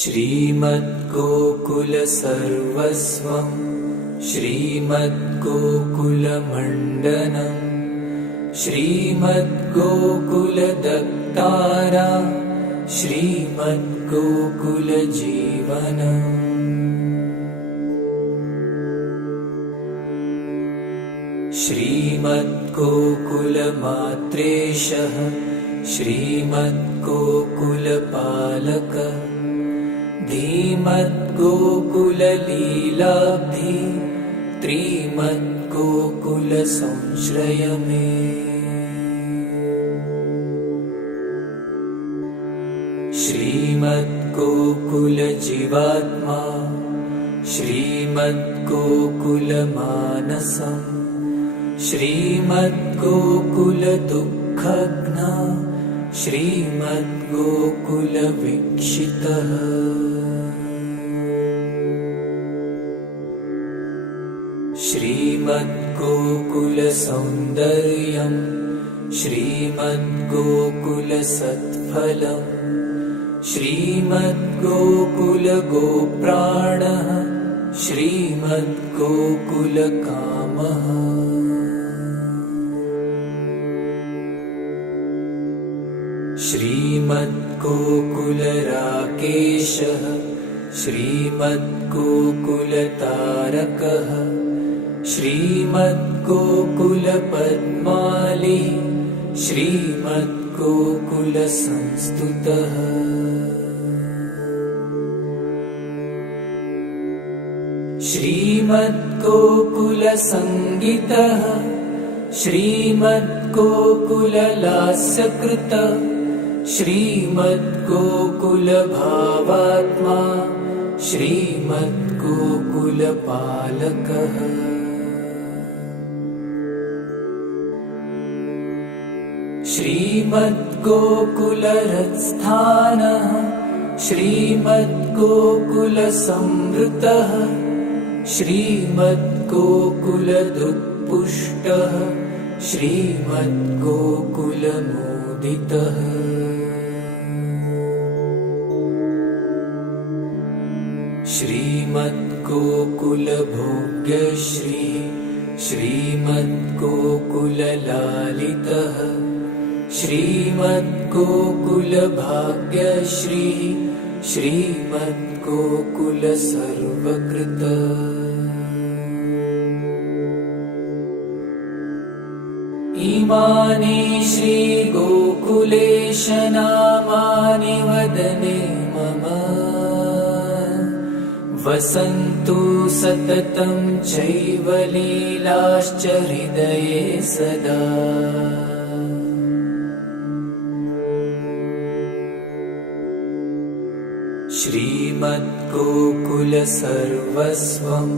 श्रीमद्गोकुलसर्वस्वं श्रीमद्गोकुलमण्डनं श्रीमद्गोकुलदत्तारा श्रीमद्गोकुलजीवनम् श्रीमद्गोकुलमात्रेशः श्रीमद्गोकुलपालकः धीमद्गोकुललीलाब्धि त्रिमद्गोकुलसंश्रय मे श्रीमद्गोकुलजीवात्मा श्रीमद्गोकुलमानसम् श्रीमद्गोकुलदुःखघ्ना श्रीमद्गोकुलवीक्षितः श्रीमद्गोकुलसौन्दर्यं श्रीमद्गोकुलसत्फलम् श्रीमद्गोकुलगोप्राणः श्रीमद्गोकुलकामः श्रीमद्गोकुलराकेशः श्रीमद्गोकुलतारकः श्रीमद्गोकुलपद्मालिः श्रीमद्गोकुलसंस्तुतः श्रीमद्गोकुलसङ्गीतः श्रीमद्गोकुललास्यकृतः श्रीमद्गोकुलभावात्मा श्रीमद्गोकुलपालकः श्रीमद्गोकुलहृत्स्थानः श्रीमद्गोकुलसंवृतः श्रीमद्गोकुलदुत्पुष्टः श्रीमद्गोकुलमोदितः श्रीमद्गोकुलभोग्यश्री श्रीमद्गोकुललालितः श्रीमद्गोकुलभाग्यश्री श्रीमद्गोकुलसर्वकृतः इमानि श्रीगोकुलेश नामानि वदने मम वसन्तु सततं चैव लीलाश्च हृदये सदा श्रीमद्गोकुलसर्वस्वं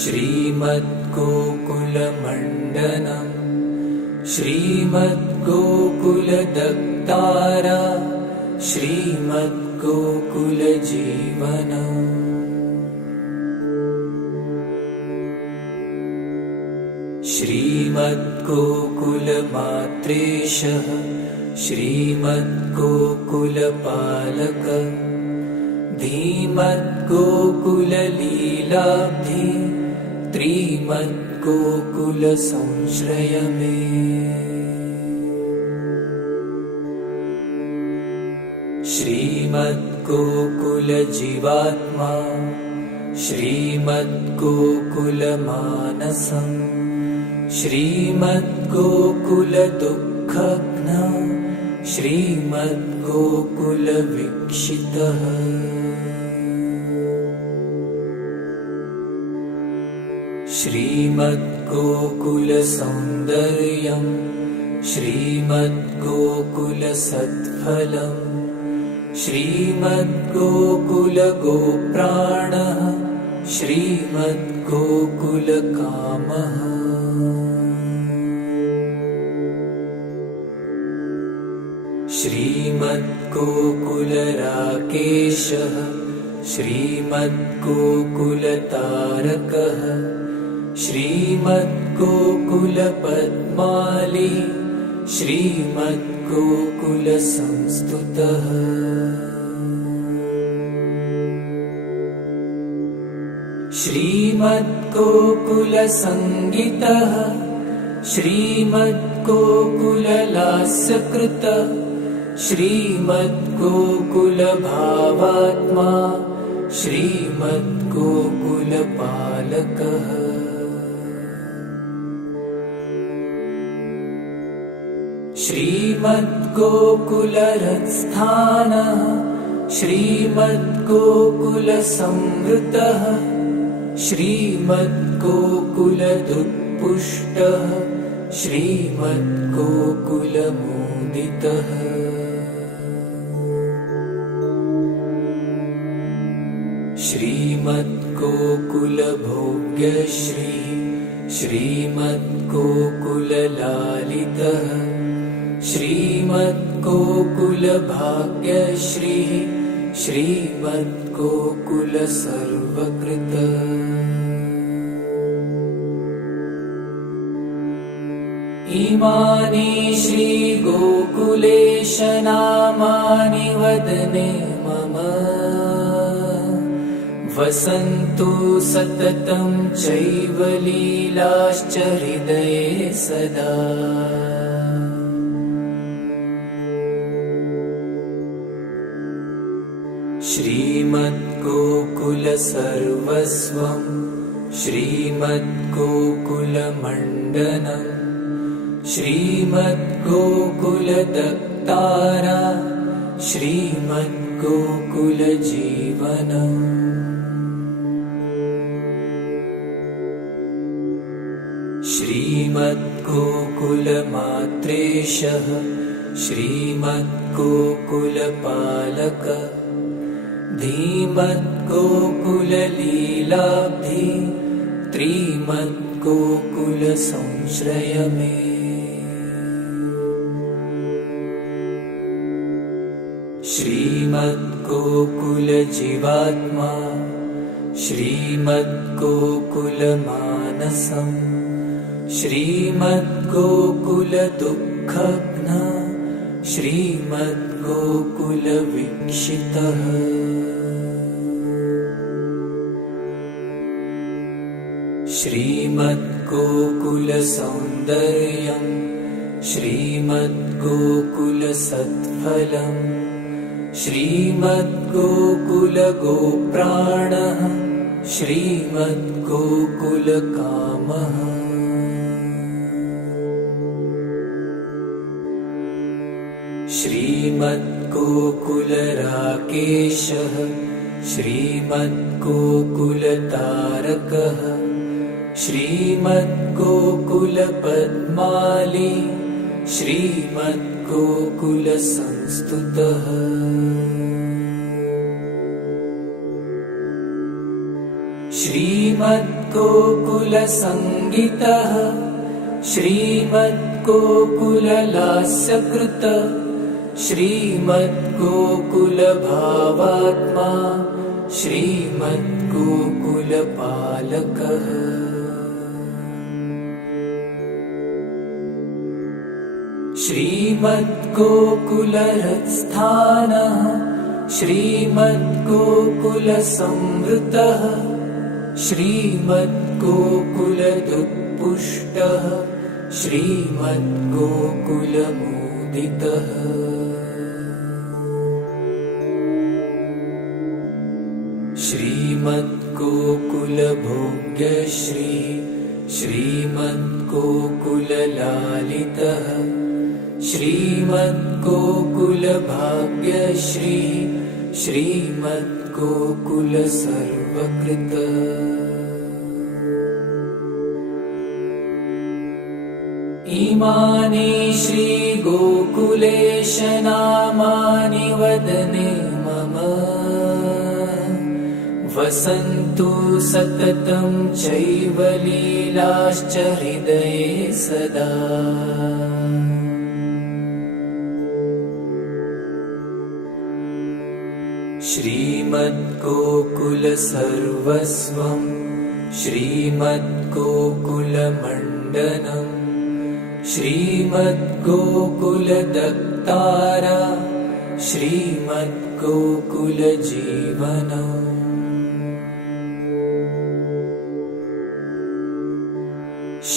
श्रीमद्गोकुलमण्डनं श्रीमद्गोकुलदत्तारा श्रीमद्गोकुलजीवनम् श्रीमद्गोकुलमात्रेशः श्रीमद्गोकुलपालकः धीमद्गोकुललीलाब्धि त्रिमद्गोकुलसंश्रय मे श्रीमद्गोकुलजीवात्मा श्रीमद्गोकुलमानसम् श्रीमद्गोकुलदुःखघ्ना श्रीमद्गोकुलवीक्षितः श्रीमद्गोकुलसौन्दर्यं श्रीमद्गोकुलसत्फलम् श्रीमद्गोकुलगोप्राणः श्रीमद्गोकुलकामः श्रीमद्गोकुलराकेशः श्रीमद्गोकुलतारकः श्रीमद्गोकुलपद्मालिः श्रीमद्गोकुलसंस्तुतः श्रीमद्गोकुलसङ्गीतः श्रीमद्गोकुललास्यकृतः श्रीमद्गोकुलभावात्मा श्रीमद्गोकुलपालकः श्रीमद्गोकुलरत्स्थानः श्रीमद्गोकुलसंवृतः श्रीमद्गोकुलदुत्पुष्टः श्रीमद्गोकुलमोदितः श्रीमद्गोकुलभोग्यश्रीः श्रीमद्गोकुललालितः श्रीमद्गोकुलभाग्यश्रीः श्रीमद्गोकुलसर्वकृतः इमानि श्रीगोकुलेशनामानि वदने मम वसन्तु सततं चैव लीलाश्च हृदये सदा श्रीमद्गोकुलसर्वस्वं श्रीमद्गोकुलमण्डनं श्रीमद्गोकुलदत्तारा श्रीमद्गोकुलजीवनम् श्रीमद्गोकुलमात्रेशः श्रीमद्गोकुलपालकः धीमद्गोकुललीलाब्धि त्रिमद्गोकुलसंश्रय मे श्रीमद्गोकुलजीवात्मा श्रीमद्गोकुलमानसम् श्रीमद्गोकुलदुःखघ्न श्रीमद्गोकुलवीक्षितः श्रीमद्गोकुलसौन्दर्यं श्रीमद्गोकुलसत्फलं श्रीमद्गोकुलगोप्राणः श्रीमद्गोकुलकामः श्रीमद्गोकुलराकेशः श्रीमद्गोकुलतारकः श्रीमद्गोकुलपद्माली श्रीमद्गोकुलसंस्तुतः श्रीमद्गोकुलसङ्गीतः श्रीमद्गोकुललास्यकृतः श्रीमद्गोकुलभावात्मा श्रीमद्गोकुलपालकः श्रीमद्गोकुलरत्स्थानः श्रीमद्गोकुलसंवृतः श्रीमद्गोकुलदुत्पुष्टः श्रीमद्गोकुलमोदितः श्रीमद्गोकुलभोग्यश्रीः श्रीमद्गोकुललालितः श्रीमद्गोकुलभाग्यश्रीः श्रीमद्गोकुलसर्वकृतः इमानि श्रीगोकुलेशनामानि वदने मम वसन्तु सततं चैव लीलाश्च हृदये सदा श्रीमद्गोकुलसर्वस्वं श्रीमद्गोकुलमण्डनं श्रीमद्गोकुलदत्तारा श्रीमद्गोकुलजीवनम्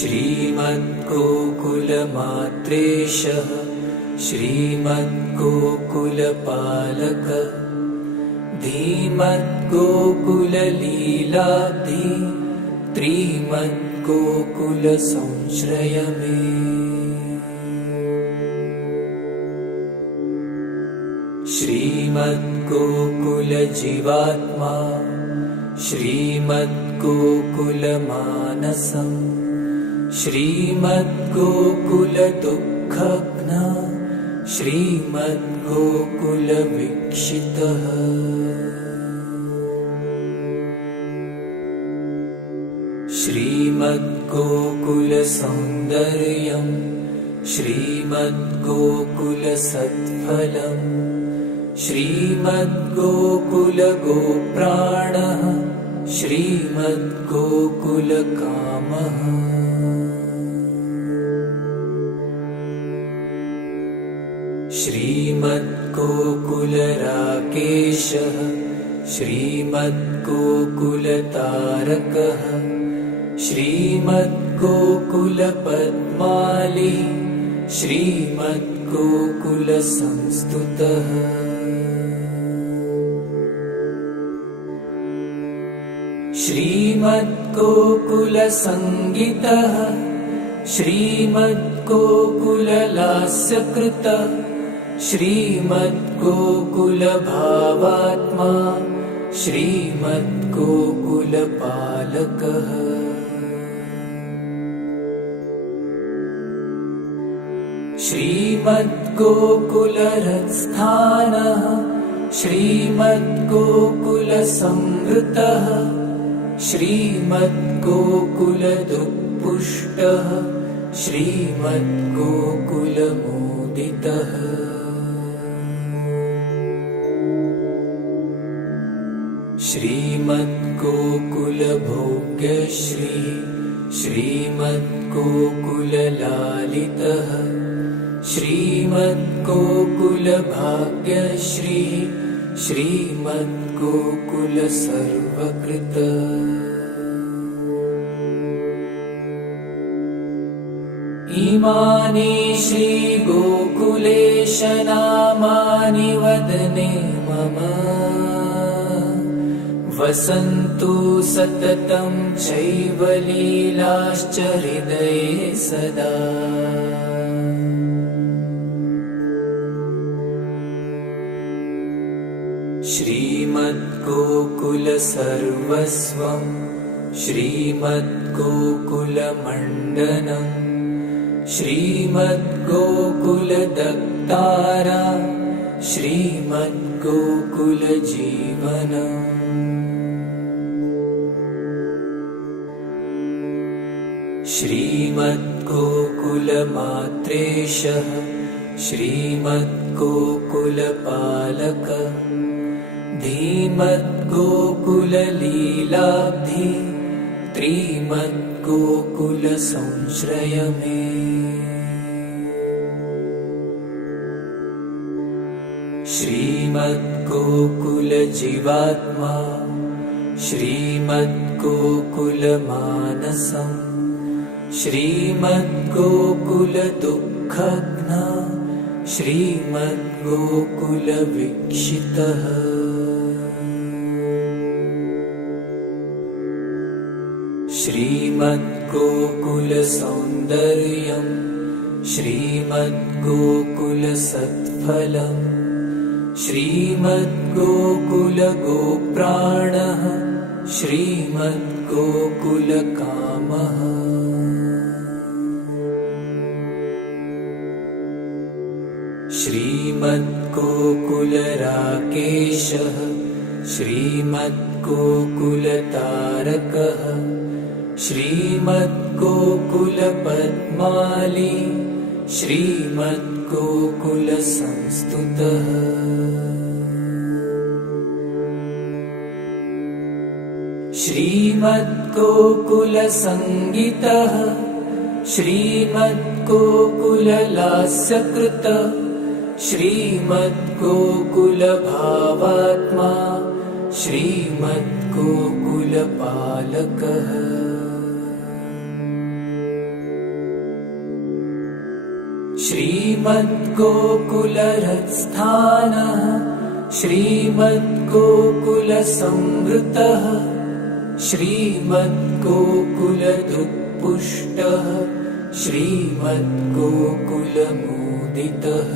श्रीमद्गोकुलमात्रेशः श्रीमद्गोकुलपालकः धीमद्गोकुललीलाब्धि त्रिमद्गोकुलसंश्रय मे। श्रीमद्गोकुलजीवात्मा श्रीमद्गोकुलमानसम् श्रीमद्गोकुलदुःखघ्न श्रीमद्गोकुलवीक्षितः। श्रीमद्गोकुलसौन्दर्यम् श्रीमद्गोकुलसत्फलम् श्रीमद्गोकुलगोप्राणः श्रीमद्गोकुलकामः। श्रीमद्गोकुलराकेशः श्रीमद्गोकुलतारकः श्रीमद्गोकुलपद्माली श्रीमद्गोकुलसंस्तुतः। श्रीमद्गोकुलसङ्गीतः श्रीमद्गोकुललास्यकृतः श्रीमद्गोकुलभावात्मा श्रीमद्गोकुलपालकः। श्रीमद्गोकुलहृत्स्थानः श्रीमद्गोकुलसंवृतः श्रीमद्गोकुलदुःपुष्टः श्रीमद्गोकुलमोदितः। श्रीमद्गोकुलभोग्यश्री श्रीमद्गोकुललालितः श्रीमद्गोकुलभाग्यश्री श्रीमद्गोकुलसर्वकृतः। इमानि श्रीगोकुलेशनामानि वदने मम वसन्तु सततं चैव लीलाश्च हृदये सदा। श्रीमद्गोकुलसर्वस्वं श्रीमद्गोकुलमण्डनम् श्रीमद्गोकुलदत्तारा श्रीमद्गोकुलजीवनम्। श्रीमद्गोकुलमात्रेशः श्रीमद्गोकुलपालकः धीमद्गोकुललीलाब्धि त्रिमद्गोकुलसंश्रय मे। श्रीमद्गोकुलजीवात्मा श्रीमद्गोकुलमानसम् श्रीमद्गोकुलदुःखघ्न श्रीमद्गोकुलवीक्षितः। श्रीमद्गोकुलसौन्दर्यम् श्रीमद्गोकुलसत्फलम् श्रीमद्गोकुलगोप्राणः श्रीमद्गोकुलकामः। श्रीमद्गोकुलराकेशः श्रीमद्गोकुलतारकः श्रीमद्गोकुलपद्माली श्रीमद्गोकुलसंस्तुतः। श्रीमद्गोकुलसङ्गीतः श्रीमद्गोकुललास्यकृतः श्रीमद्गोकुलभावात्मा श्रीमद्गोकुलपालकः। श्रीमद्गोकुलरत्स्थानः श्रीमद्गोकुलसंवृतः श्रीमद्गोकुलदुत्पुष्टः श्रीमद्गोकुलमोदितः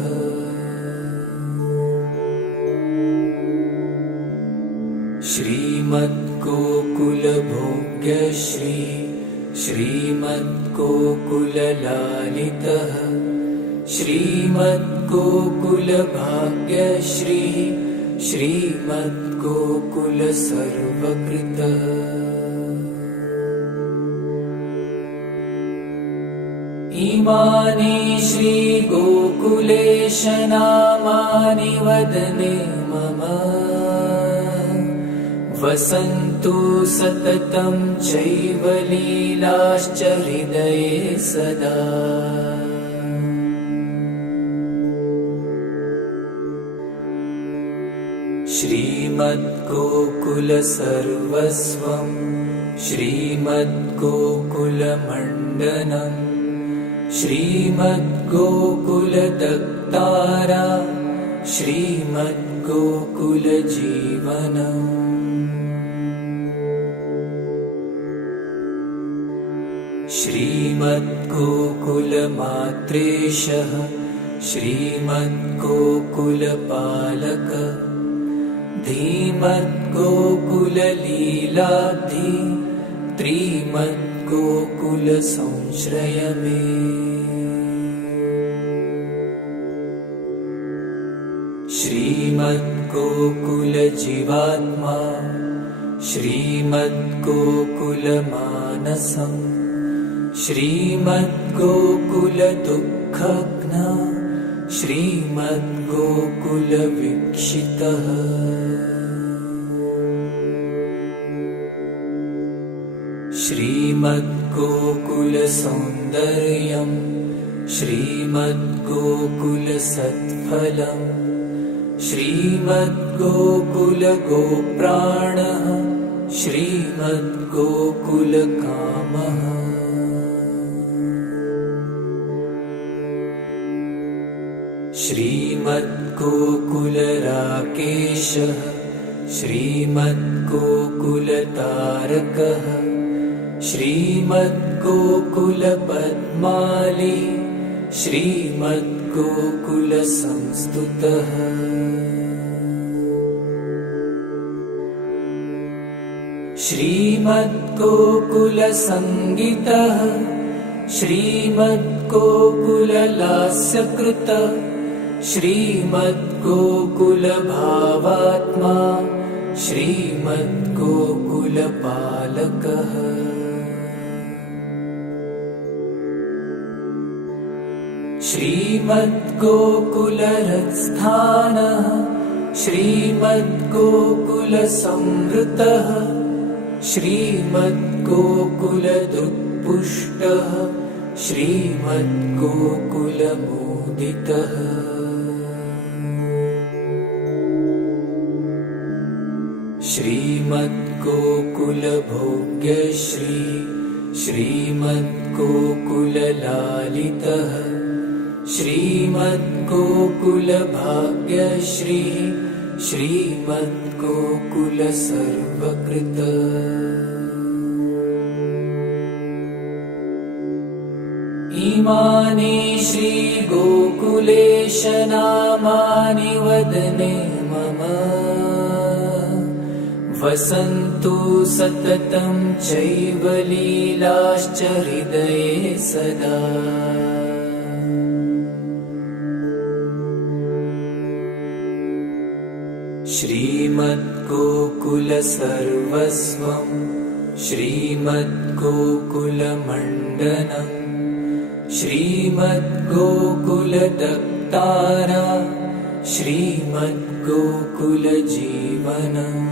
श्रीमद्गोकुलभोग्यश्री श्रीमद्गोकुललालितः श्रीमद्गोकुलभाग्यश्री श्रीमद्गोकुलसर्वकृतः इमानि श्रीगोकुलेशनामानि वदने मम वसन्तु सततं चैव लीलाश्च हृदये सदा श्रीमद्गोकुलसर्वस्वं श्रीमद्गोकुलमण्डनम् श्रीमद्गोकुलदक्तारा श्रीमद्गोकुलजीवनम् श्रीमद्गोकुलमात्रेशः श्रीमद्गोकुलपालक धीमद्गोकुललीलाब्धि त्रिमद्गोकुलसंश्रय मे श्रीमद्गोकुलजीवात्मा श्रीमद्गोकुलमानसम् श्रीमद्गोकुलदुःखघ्न श्रीमद्गोकुलवीक्षितः श्रीमद्गोकुलसौन्दर्यम् श्रीमद्गोकुलसत्फलम् श्रीमद्गोकुलगोप्राणः श्रीमद्गोकुलकामः श्रीमद्गोकुलराकेशः श्रीमद्गोकुलतारकः श्रीमद्गोकुलपद्माली श्रीमद्गोकुलसंस्तुतः श्रीमद्गोकुलसङ्गीतः श्रीमद्गोकुललास्यकृतः श्रीमद्गोकुलभावात्मा श्रीमद्गोकुलपालकः श्रीमद्गोकुलरत्स्थानः श्रीमद्गोकुलसंवृतः श्रीमद्गोकुलदुत्पुष्टः श्रीमद्गोकुलमोदितः श्रीमद्गोकुलभोग्यश्री श्रीमद्गोकुललालितः श्रीमद्गोकुलभाग्यश्री श्रीमद्गोकुलसर्वकृतः इमानि श्रीगोकुलेशनामानि वदने मम वसन्तु सततं चैव लीलाश्च हृदये सदा श्रीमद्गोकुलसर्वस्वं श्रीमद्गोकुलमण्डनम् श्रीमद्गोकुलदक्तारा श्रीमद्गोकुलजीवनम्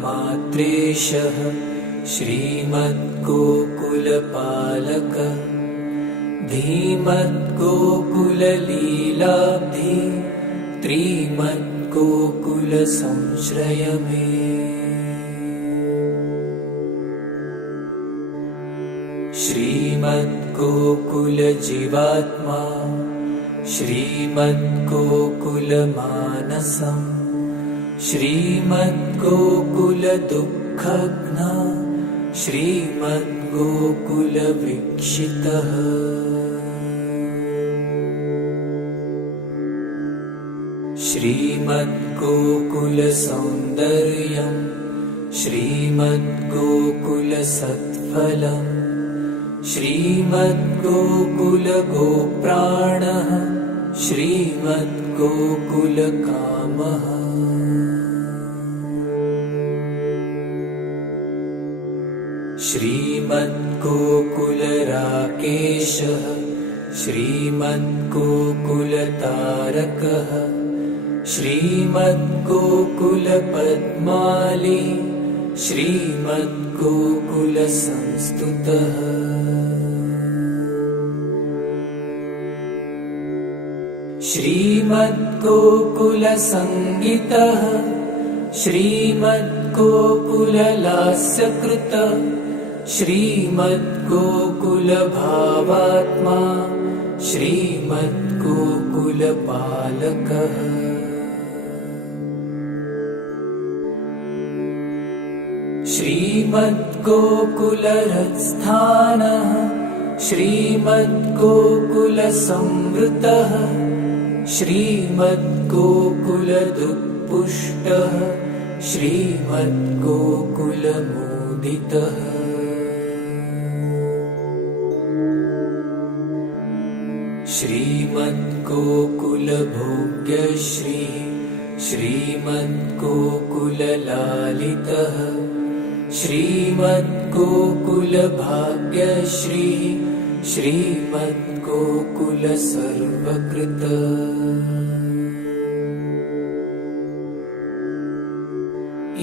श्रीमद्गोकुलमात्रेशः श्रीमद्गोकुलपालक धीमद्गोकुललीलाब्धि त्रिमद्गोकुलसंश्रय मे श्रीमद्गोकुलजीवात्मा श्रीमद्गोकुलमानसम् श्रीमद्गोकुलदुःखघ्न श्रीमद्गोकुलवीक्षितः श्रीमद्गोकुलसौन्दर्यम् श्रीमद्गोकुलसत्फलम् श्रीमद्गोकुलगोप्राणः श्रीमद्गोकुलकामः श्रीमद्गोकुलराकेशः श्रीमद्गोकुलतारकः श्रीमद्गोकुलपद्माली श्रीमद्गोकुलसंस्तुतः श्रीमद्गोकुलसङ्गीतः श्रीमद्गोकुललास्यकृतः श्रीमद्गोकुलभावात्मा श्रीमद्गोकुलपालकः श्रीमद्गोकुलहृत्स्थानः श्रीमद्गोकुलसंवृतः श्रीमद्गोकुलदुःपुष्टः श्रीमद्गोकुलमोदितः श्रीमद्गोकुलभोग्यश्रीः श्रीमद्गोकुललालितः श्रीमद्गोकुलभाग्यश्रीः श्रीमद्गोकुलसर्वकृतः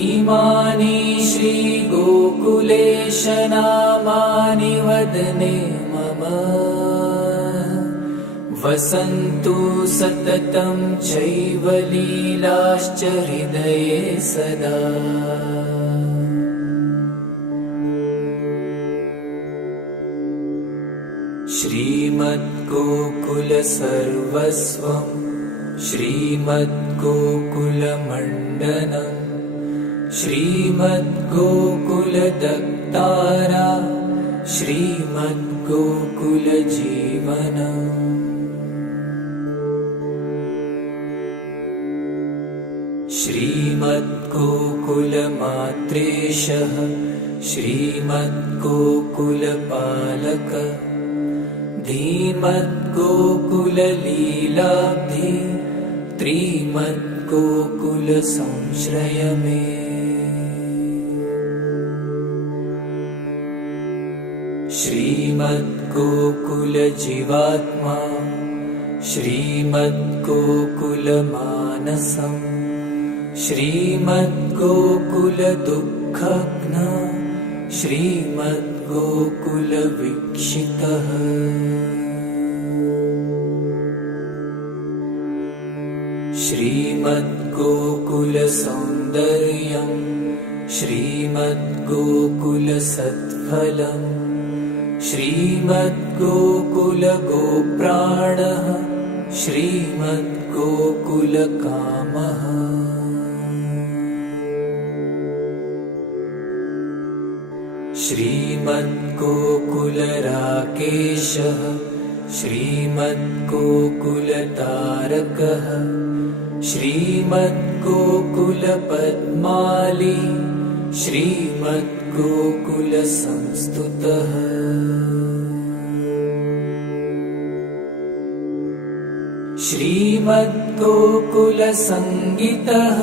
इमानि श्रीगोकुलेशनामानि वदने मम वसन्तु सततं चैव लीलाश्च हृदये सदा श्रीमद्गोकुलसर्वस्वं श्रीमद्गोकुलमण्डनं श्रीमद्गोकुलदक्तारा श्रीमद्गोकुलजीवनम् श्रीमद्गोकुलमात्रेशः श्रीमद्गोकुलपालकः धीमद्गोकुललीलाब्धि त्रिमद्गोकुलसंश्रय मे श्रीमद्गोकुलजीवात्मा श्रीमद्गोकुलमानसम् श्रीमद्गोकुलदुःखघ्न श्रीमद्गोकुलवीक्षितः श्रीमद्गोकुलसौन्दर्यम् श्रीमद्गोकुलसत्फलम् श्रीमद्गोकुलगोप्राणः श्रीमद्गोकुलकामः श्रीमद्गोकुलराकेशः श्रीमद्गोकुलतारकः श्रीमद्गोकुलपद्माली श्रीमद्गोकुलसंस्तुतः श्रीमद्गोकुलसङ्गीतः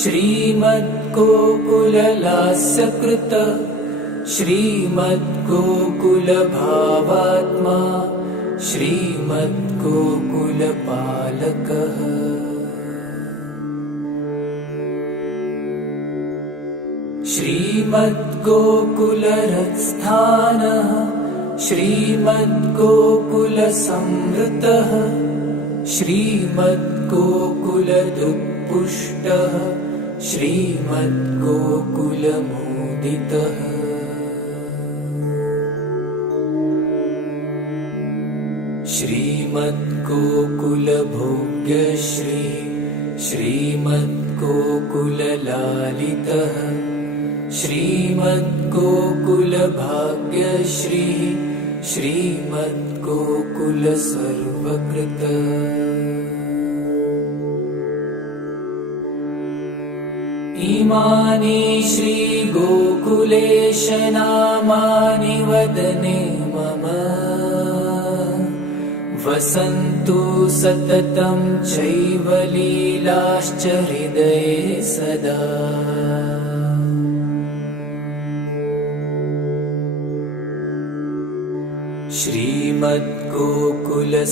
श्रीमद्गोकुललास्यकृतः श्रीमद्गोकुलभावात्मा श्रीमद्गोकुलपालकः श्रीमद्गोकुलहृत्स्थानः श्रीमद्गोकुलसंवृतः श्रीमद्गोकुलदुःपुष्टः श्रीमद्गोकुलमोदितः श्रीमद्गोकुलभोग्यश्री श्रीमद्गोकुललालितः श्रीमद्गोकुलभाग्यश्री श्रीमद्गोकुलसर्वकृत इमानि श्रीगोकुलेश नामानि वदने मम वसन्तु सततं चैव लीलाश्च हृदये सदा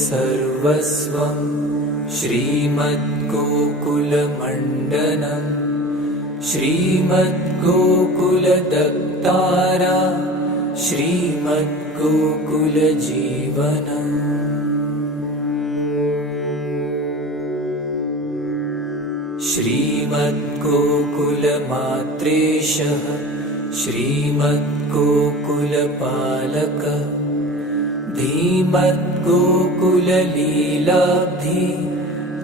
श्रीमद्गोकुलसर्वस्वं श्रीमद्गोकुलमण्डनम् श्रीमद्गोकुलदत्तारा श्रीमद्गोकुलजीवनम् श्रीमद्गोकुलमात्रेशः श्रीमद्गोकुलपालक धीमद्गोकुललीलाब्धि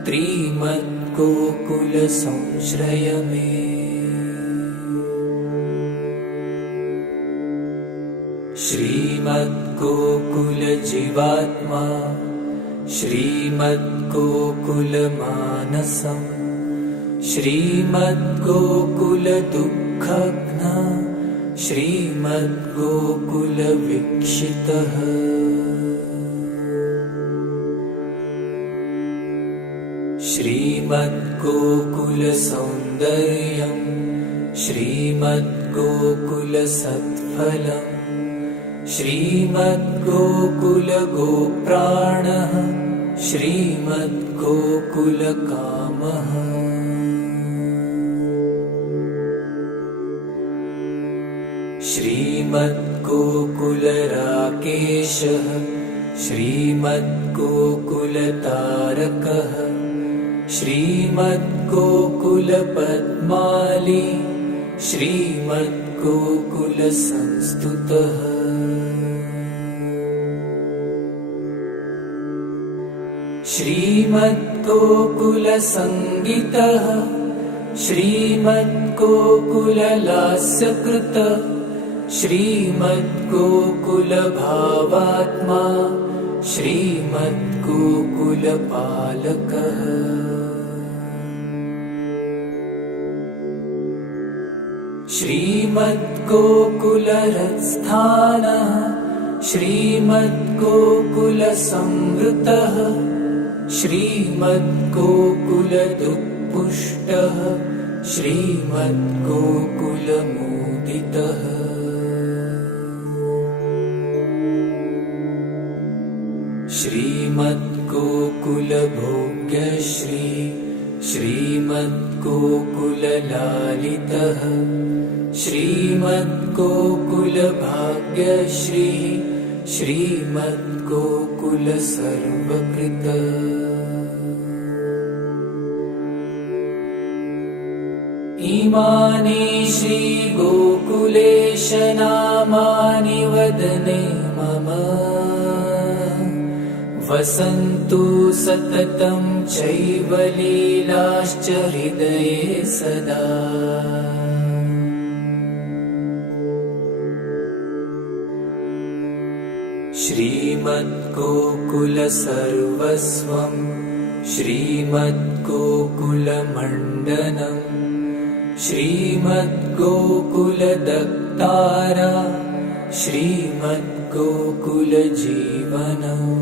त्रिमद्गोकुलसंश्रय मे श्रीमद्गोकुलजीवात्मा श्रीमद्गोकुलमानसम् श्रीमद्गोकुलदुःखघ्न श्रीमद्गोकुलवीक्षितः श्रीमद्गोकुलसौन्दर्यं श्रीमद्गोकुलसत्फलम् श्रीमद्गोकुलगोप्राणः श्रीमद्गोकुलकामः श्रीमद्गोकुलराकेशः श्रीमद्गोकुलतारकः श्रीमद्गोकुलपद्माली श्रीमद्गोकुलसंस्तुतः श्रीमद्गोकुलसङ्गीतः श्रीमद्गोकुललास्यकृतः श्रीमद्गोकुलभावात्मा श्रीमद्गोकुलपालकः श्रीमद्गोकुलहृत्स्थानः श्रीमद्गोकुलसंवृतः श्रीमद्गोकुलदुःपुष्टः श्रीमद्गोकुलमोदितः श्रीमद्गोकुलभोग्यश्री श्रीमद्गोकुललालितः श्रीमद्गोकुलभाग्यश्री श्रीमद्गोकुलसर्वकृत इमानि श्रीगोकुलेश नामानि वदने मम वसन्तु सततं चैव लीलाश्च हृदये सदा श्रीमद्गोकुलसर्वस्वं श्रीमद्गोकुलमण्डनम् श्रीमद्गोकुलदत्तारा श्रीमद्गोकुलजीवनम्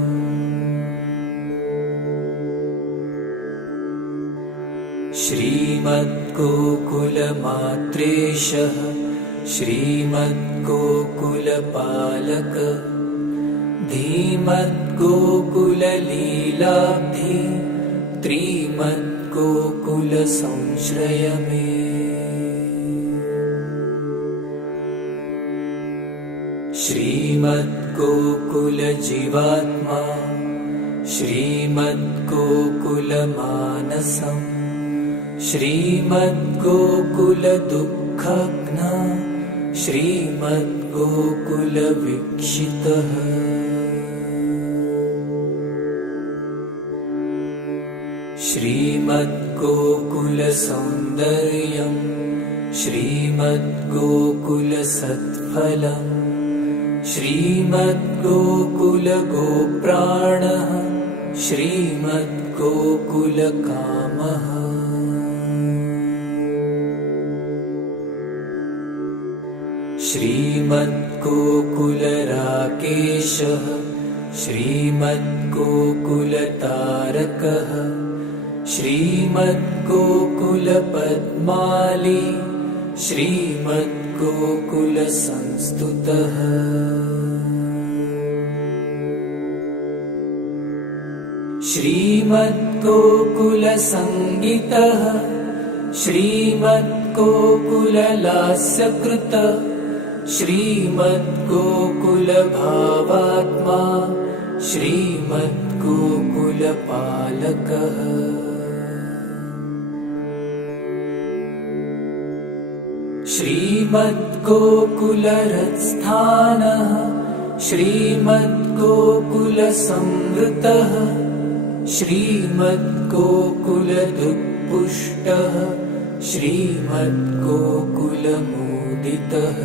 श्रीमद्गोकुलमात्रेशः श्रीमद्गोकुलपालक धीमद्गोकुललीलाब्धि त्रिमद्गोकुलसंश्रय मे श्रीमद्गोकुलजीवात्मा श्रीमद्गोकुलमानसम् श्रीमद्गोकुलदुःखघ्न श्रीमद्गोकुलवीक्षितः श्रीमद्गोकुलसौन्दर्यम् श्रीमद्गोकुलसत्फलम् श्रीमद्गोकुलगोप्राणः श्रीमद्गोकुलकामः श्रीमद्गोकुलराकेशः श्रीमद्गोकुलतारकः श्रीमद्गोकुलपद्माली श्रीमद्गोकुलसंस्तुतः श्रीमद्गोकुलसङ्गीतः श्रीमद्गोकुललास्यकृतः श्रीमद्गोकुलभावात्मा श्रीमद्गोकुलपालकः श्रीमद्गोकुलरत्स्थानः श्रीमद्गोकुलसंवृतः श्रीमद्गोकुलदुःपुष्टः श्रीमद्गोकुलमोदितः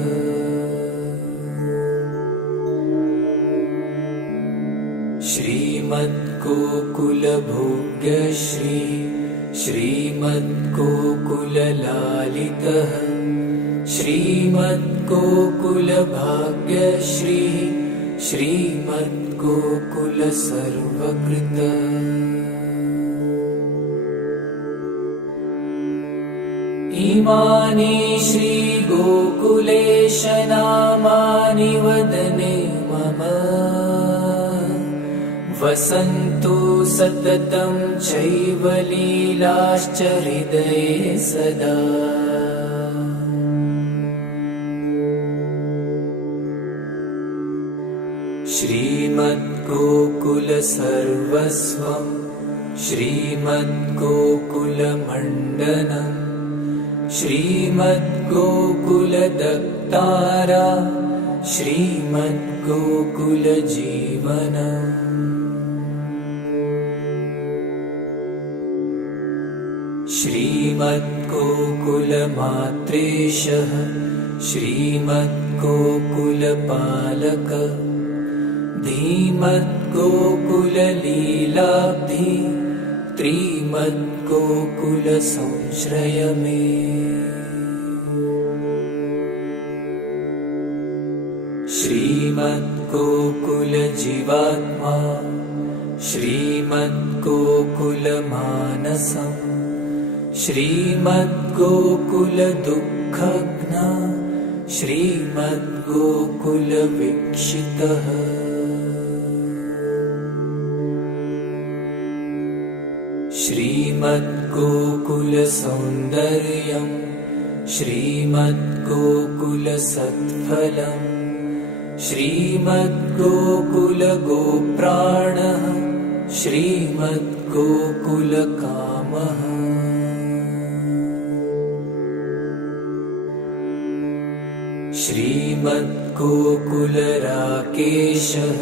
श्रीमद्गोकुलभोग्यश्री श्रीमद्गोकुललालितः श्रीमद्गोकुलभाग्यश्री श्रीमद्गोकुलसर्वकृतः इमानि श्रीगोकुलेश नामानि वदने मम वसन्तु सततं चैव लीलाश्च हृदये सदा श्रीमद्गोकुलसर्वस्वं श्रीमद्गोकुलमण्डनं श्रीमद्गोकुलदत्तारा श्रीमद्गोकुलजीवनम् श्रीमद्गोकुलमात्रेशः श्रीमद्गोकुलपालकः धीमद्गोकुललीलाब्धि त्रिमद्गोकुलसंश्रय मे श्रीमद्गोकुलजीवात्मा श्रीमद्गोकुलमानसम् श्रीमद्गोकुलदुःखघ्न श्रीमद्गोकुलवीक्षितः श्रीमद्गोकुलसौन्दर्यम् श्रीमद्गोकुलसत्फलम् श्रीमद्गोकुलगोप्राणः श्रीमद्गोकुलकामः श्रीमद्गोकुलराकेशः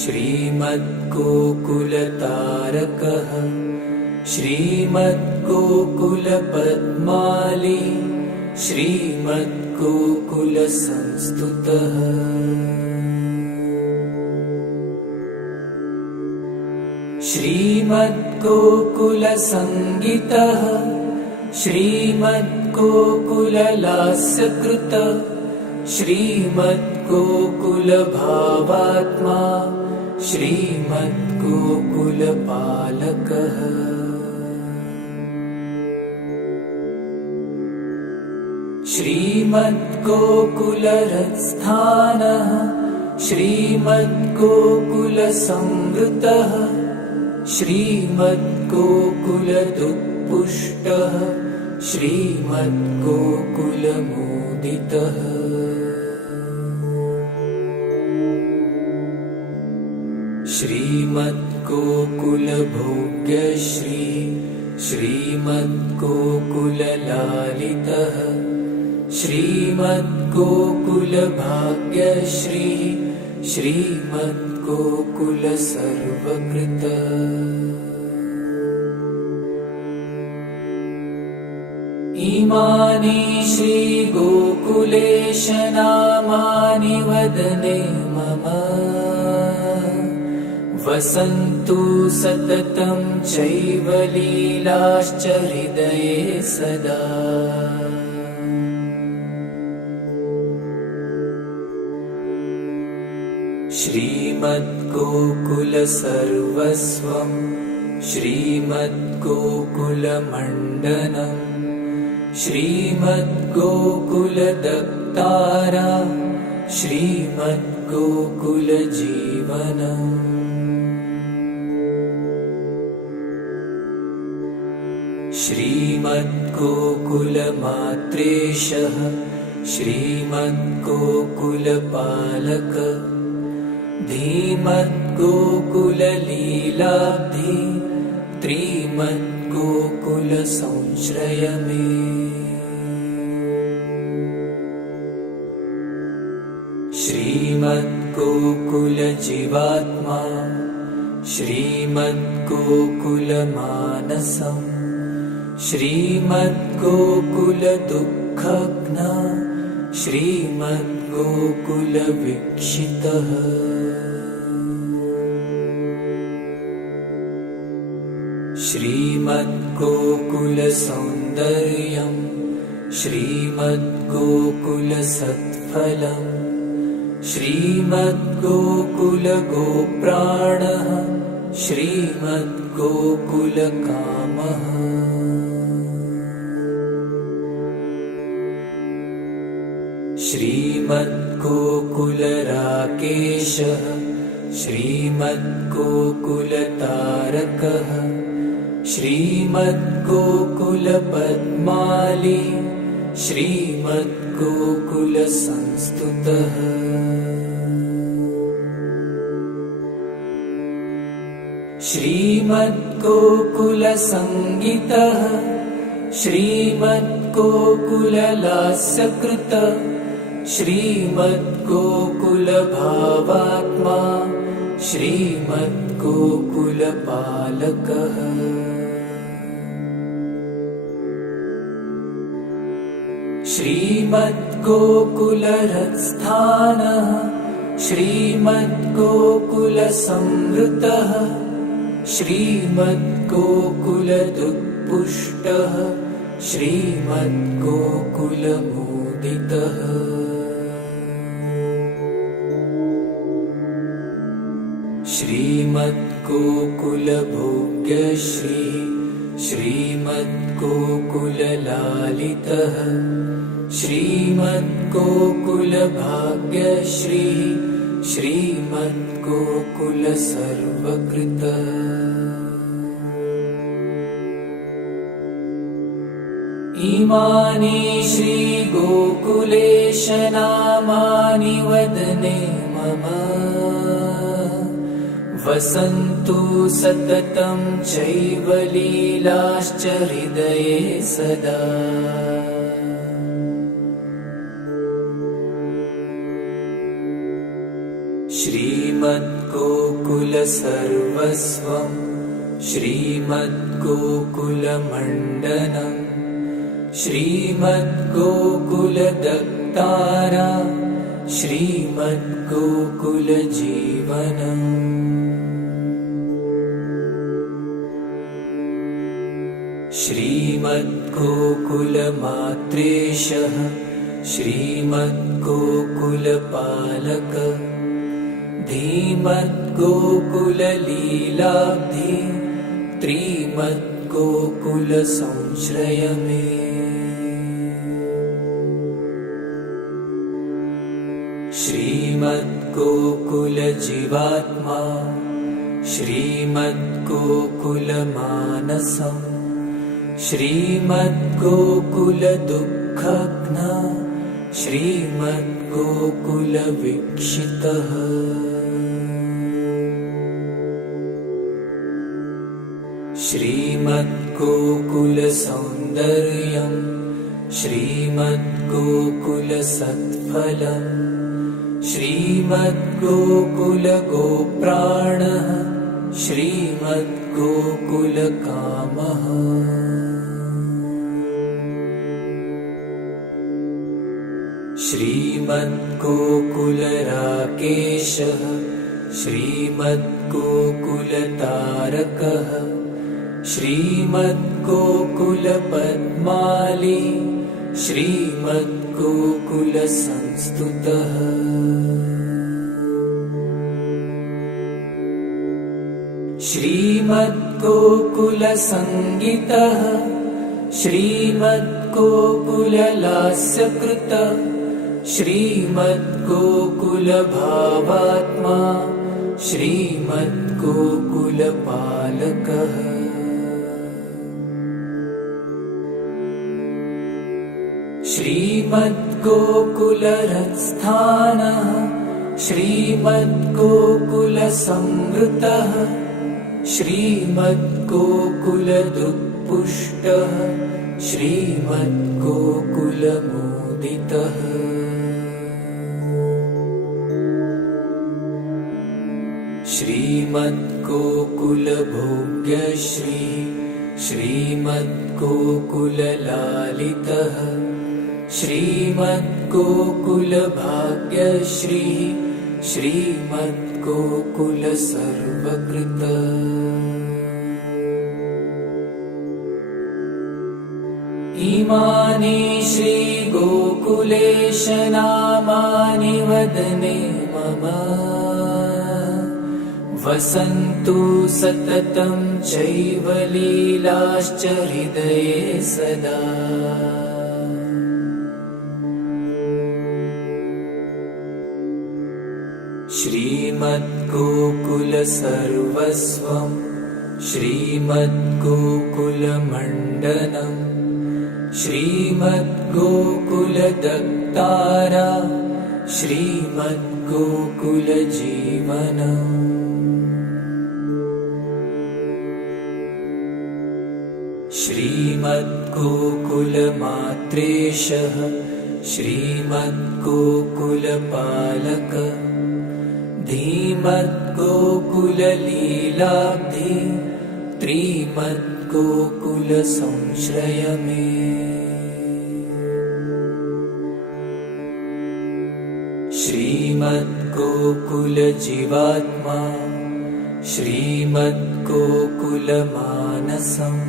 श्रीमद्गोकुलतारकः श्रीमद्गोकुलपद्माली श्रीमद्गोकुलसंस्तुतः श्रीमद्गोकुलसङ्गीतः श्रीमद्गोकुललास्यकृतः श्रीमद्गोकुलभावात्मा श्रीमद्गोकुलपालकः श्रीमद्गोकुलरत्स्थानः श्रीमद्गोकुलसंवृतः श्रीमद्गोकुलदुःपुष्टः श्रीमद्गोकुलमोदितः श्रीमद्गोकुलभोग्यश्री श्रीमद्गोकुललालितः श्रीमद्गोकुलभाग्यश्री श्रीमद्गोकुलसर्वकृतः इमानि श्रीगोकुलेश नामानि वदने मम वसन्तु सततं चैव लीलाश्च हृदये सदा। श्रीमद्गोकुलसर्वस्वं श्रीमद्गोकुलमण्डनं श्रीमद्गोकुलदत्तारा श्रीमद्गोकुलजीवनम्। श्रीमद्गोकुलमात्रेशः श्रीमद्गोकुलपालक धीमद्गोकुललीलाब्धि त्रिमद्गोकुलसंश्रय मे। श्रीमद्गोकुलजीवात्मा श्रीमद्गोकुलमानसम् श्रीमद्गोकुलदुःखघ्न श्रीमद्गोकुलवीक्षितः। श्रीमद्गोकुलसौन्दर्यं श्रीमद्गोकुलसत्फलं श्रीमद्गोकुलगोप्राणः श्रीमद्गोकुलकामः। श्रीमद्गोकुलराकेशः श्रीमद्गोकुलतारकः श्रीमद्गोकुलपद्माली श्रीमद्गोकुलसंस्तुतः। श्रीमद्गोकुलसङ्गीतः श्रीमद्गोकुललास्यकृत श्रीमद्गोकुलभावात्मा श्रीमद्गोकुलपालकः। श्रीमद्गोकुलहृत्स्थानः श्रीमद्गोकुलसंवृतः श्रीमद्गोकुलदुत्पुष्टः श्रीमद्गोकुलमोदितः। श्रीमद्गोकुलभोग्यश्री श्रीमद्गोकुललालितः श्रीमद्गोकुलभाग्यश्री श्रीमद्गोकुलसर्वकृतः। इमानि श्रीगोकुलेश नामानि वदने मम वसन्तु सततं चैव लीलाश्च हृदये सदा। श्रीमद्गोकुलसर्वस्वं श्रीमद्गोकुलमण्डनं श्रीमद्गोकुलदत्तारा श्रीमद्गोकुलजीवनम्। श्रीमद्गोकुलमात्रेशः श्रीमद्गोकुलपालक धीमद्गोकुललीलाब्धि त्रिमद्गोकुलसंश्रय मे। श्रीमद्गोकुलजीवात्मा श्रीमद्गोकुलमानसम् श्रीमद्गोकुलदुःखघ्न श्रीमद्गोकुलवीक्षितः। श्रीमद्गोकुलसौन्दर्यं श्रीमद्गोकुलसत्फलं श्रीमद्गोकुलगोप्राणः श्रीमद्गोकुलकामः। श्रीमद्गोकुलराकेशः श्रीमद्गोकुलतारकः श्रीमद्गोकुलपद्माली श्रीमद्गोकुलसंस्तुतः श्रीमद्गोकुलसङ्गीतः श्रीमद्गोकुललास्यकृतः श्रीमद्गोकुलभावात्मा श्रीमद्गोकुलपालकः श्रीमद्गोकुलरत्स्थानः श्रीमद्गोकुलसंवृतः श्रीमद्गोकुलदुःपुष्टः श्रीमद्गोकुलमोदितः श्रीमद्गोकुलभोग्यश्री श्रीमद्गोकुललालितः श्रीमद्गोकुलभाग्यश्री श्रीमद्गोकुलसर्वकृतः इमानि श्रीगोकुलेश नामानि वदने मम वसन्तु सततं चैव लीलाश्च हृदये सदा श्रीमद्गोकुलसर्वस्वं श्रीमद्गोकुलमण्डनं श्रीमद्गोकुलदत्तारा श्रीमद्गोकुलजीवनम् श्रीमद्गोकुलमात्रेशः श्रीमद्गोकुलपालकः धीमद्गोकुललीलाब्धि त्रिमद्गोकुलसंश्रय मे श्रीमद्गोकुलजीवात्मा श्रीमद्गोकुलमानसम्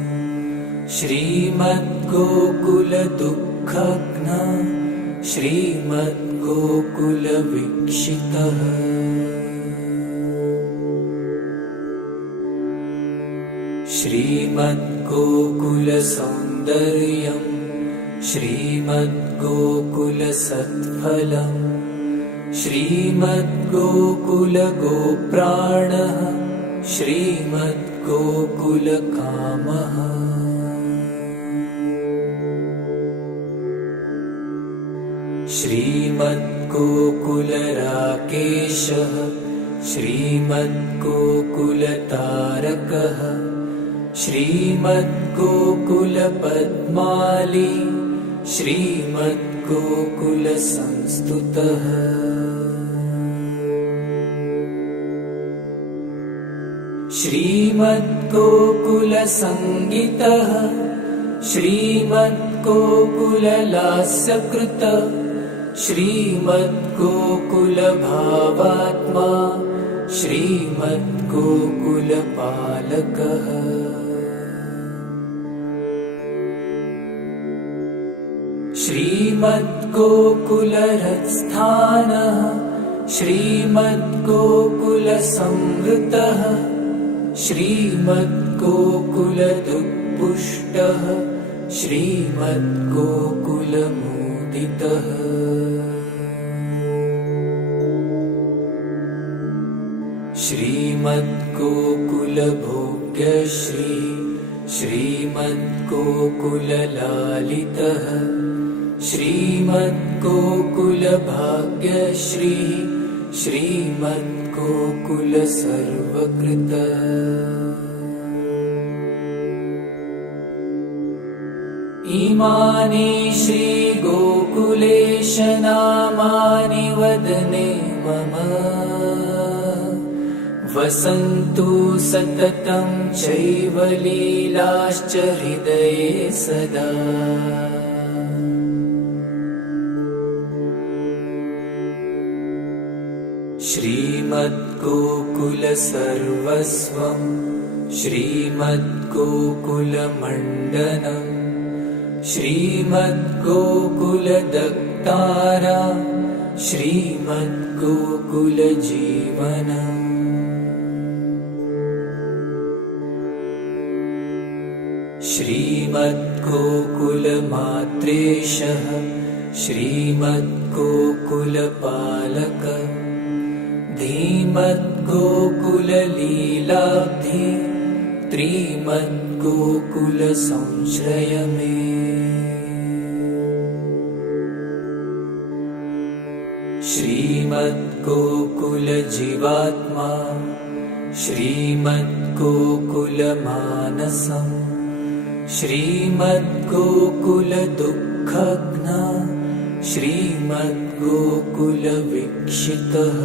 श्रीमद्गोकुलदुःखघ्न श्रीमद्गोकुलवीक्षितः श्रीमद्गोकुलसौन्दर्यं श्रीमद्गोकुलसत्फलम् श्रीमद्गोकुलगोप्राणः श्रीमद्गोकुलकामः श्रीमद्गोकुलराकेशः श्रीमद्गोकुलतारकः श्रीमद्गोकुलपद्माली श्रीमद्गोकुलसंस्तुतः श्रीमद्गोकुलसङ्गीतः श्रीमद्गोकुललास्यकृतः श्रीमद्गोकुलभावात्मा श्रीमद्गोकुलपालकः श्रीमद्गोकुलरत्स्थानः श्रीमद्गोकुलसंवृतः श्रीमद्गोकुलदुःपुष्टः श्रीमद्गोकुलमोदितः श्रीमद्गोकुलभोग्यश्री श्रीमद्गोकुललालितः श्रीमद्गोकुलभाग्यश्री श्रीमद्गोकुलसर्वकृतः इमानि श्रीगोकुलेश नामानि वदने मम वसन्तु सततं चैव लीलाश्च हृदये सदा श्रीमद्गोकुलसर्वस्वं श्रीमद्गोकुलमण्डनं श्रीमद्गोकुलदत्तारा श्रीमद्गोकुलजीवनम् श्रीमद्गोकुलमात्रेशः श्रीमद्गोकुलपालक धीमद्गोकुललीलाब्धि त्रिमद्गोकुलसंश्रय मे श्रीमद्गोकुलजीवात्मा श्रीमद्गोकुलमानसम् श्रीमद्गोकुलदुःखघ्न श्रीमद्गोकुलवीक्षितः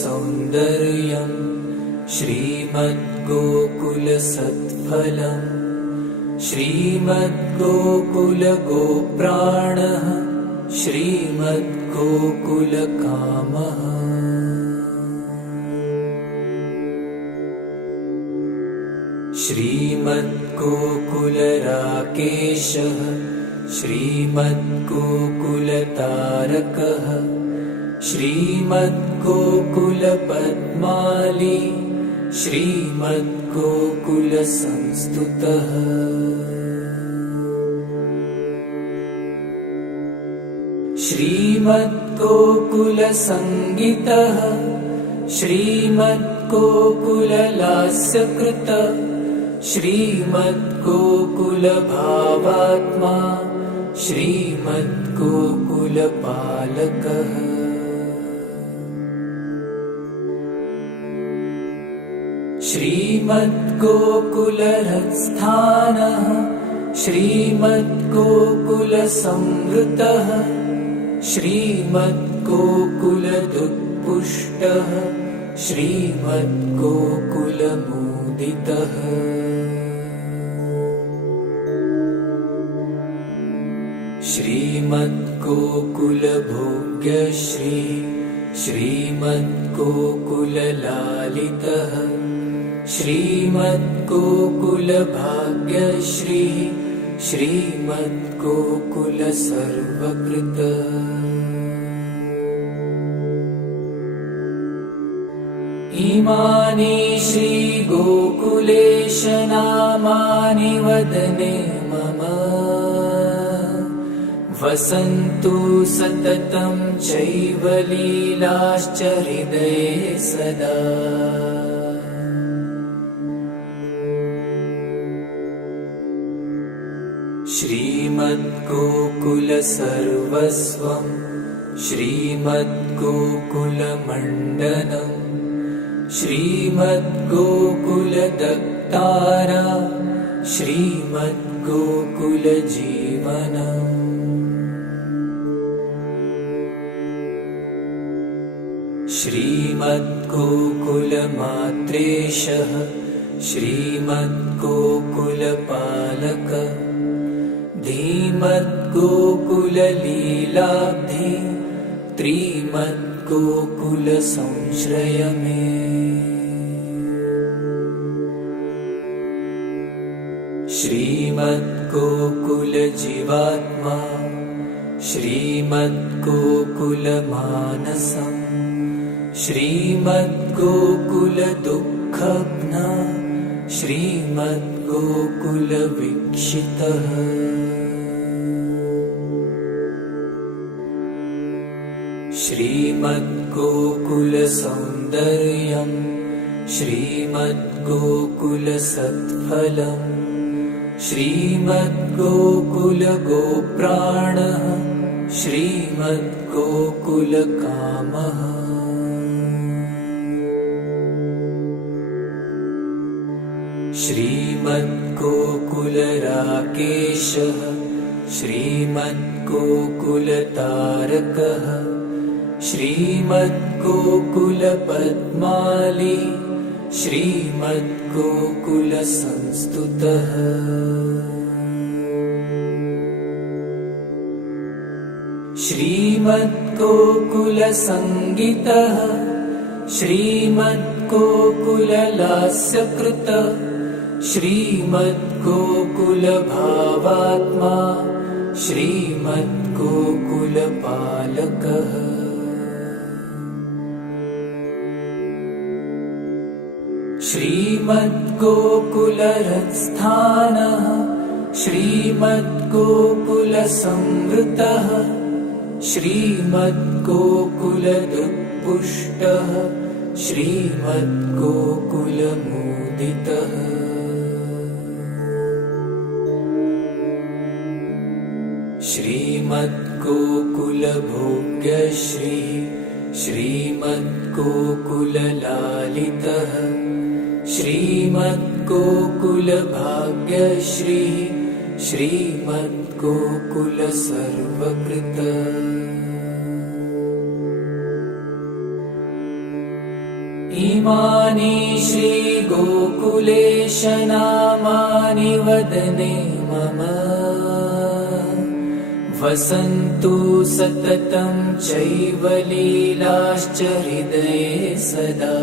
श्रीमद्गोकुलसौन्दर्यं श्रीमद्गोकुलसत्फलम् श्रीमद्गोकुलगोप्राणः श्रीमद्गोकुलकामः श्रीमद्गोकुलराकेशः श्रीमद्गोकुलतारकः श्रीमद्गोकुलपद्माली श्रीमद्गोकुलसंस्तुतः श्रीमद्गोकुलसङ्गीतः श्रीमद्गोकुललास्यकृतः श्रीमद्गोकुलभावात्मा श्रीमद्गोकुलपालकः श्रीमद्गोकुलहृत्स्थानः श्रीमद्गोकुलसंवृतः श्रीमद्गोकुलदुत्पुष्टः श्रीमद्गोकुलमोदितः श्रीमद्गोकुलभोग्यश्री श्रीमद्गोकुललालितः श्रीमद्गोकुलभाग्यश्री श्रीमद्गोकुलसर्वकृतः इमानि श्रीगोकुलेश नामानि वदने मम वसन्तु सततं चैव लीलाश्च हृदये सदा श्रीमद्गोकुलसर्वस्वं श्रीमद्गोकुलमण्डनं श्रीमद्गोकुलदत्तारा श्रीमद्गोकुलजीवनम् श्रीमद्गोकुलमात्रेशः श्रीमद्गोकुलपालक धीमद्गोकुललीलाब्धि त्रिमद्गोकुलसंश्रय मे श्रीमद्गोकुलजीवात्मा श्रीमद्गोकुलमानसम् श्रीमद्गोकुलदुःखघ्न श्रीमद्गोकुलवीक्षितः श्रीमद्गोकुलसौन्दर्यं श्रीमद्गोकुलसत्फलम् श्रीमद्गोकुलगोप्राणः श्रीमद्गोकुलकामः श्रीमद्गोकुलराकेशः श्रीमद्गोकुलतारकः श्रीमद्गोकुलपद्माली श्रीमद्गोकुलसंस्तुतः श्रीमद्गोकुलसङ्गीतः श्रीमद्गोकुललास्यकृतः श्रीमद्गोकुलभावात्मा श्रीमद्गोकुलपालकः श्रीमद्गोकुलरत्स्थानः श्रीमद्गोकुलसंवृतः श्रीमद्गोकुलदुत्पुष्टः श्रीमद्गोकुलमोदितः श्रीमद्गोकुलभोग्यश्रीः श्रीमद्गोकुललालितः श्रीमद्गोकुलभाग्यश्रीः श्रीमद्गोकुलसर्वकृतः इमानि श्रीगोकुलेश नामानि वदने मम वसन्तु सततं चैव लीलाश्च हृदये सदा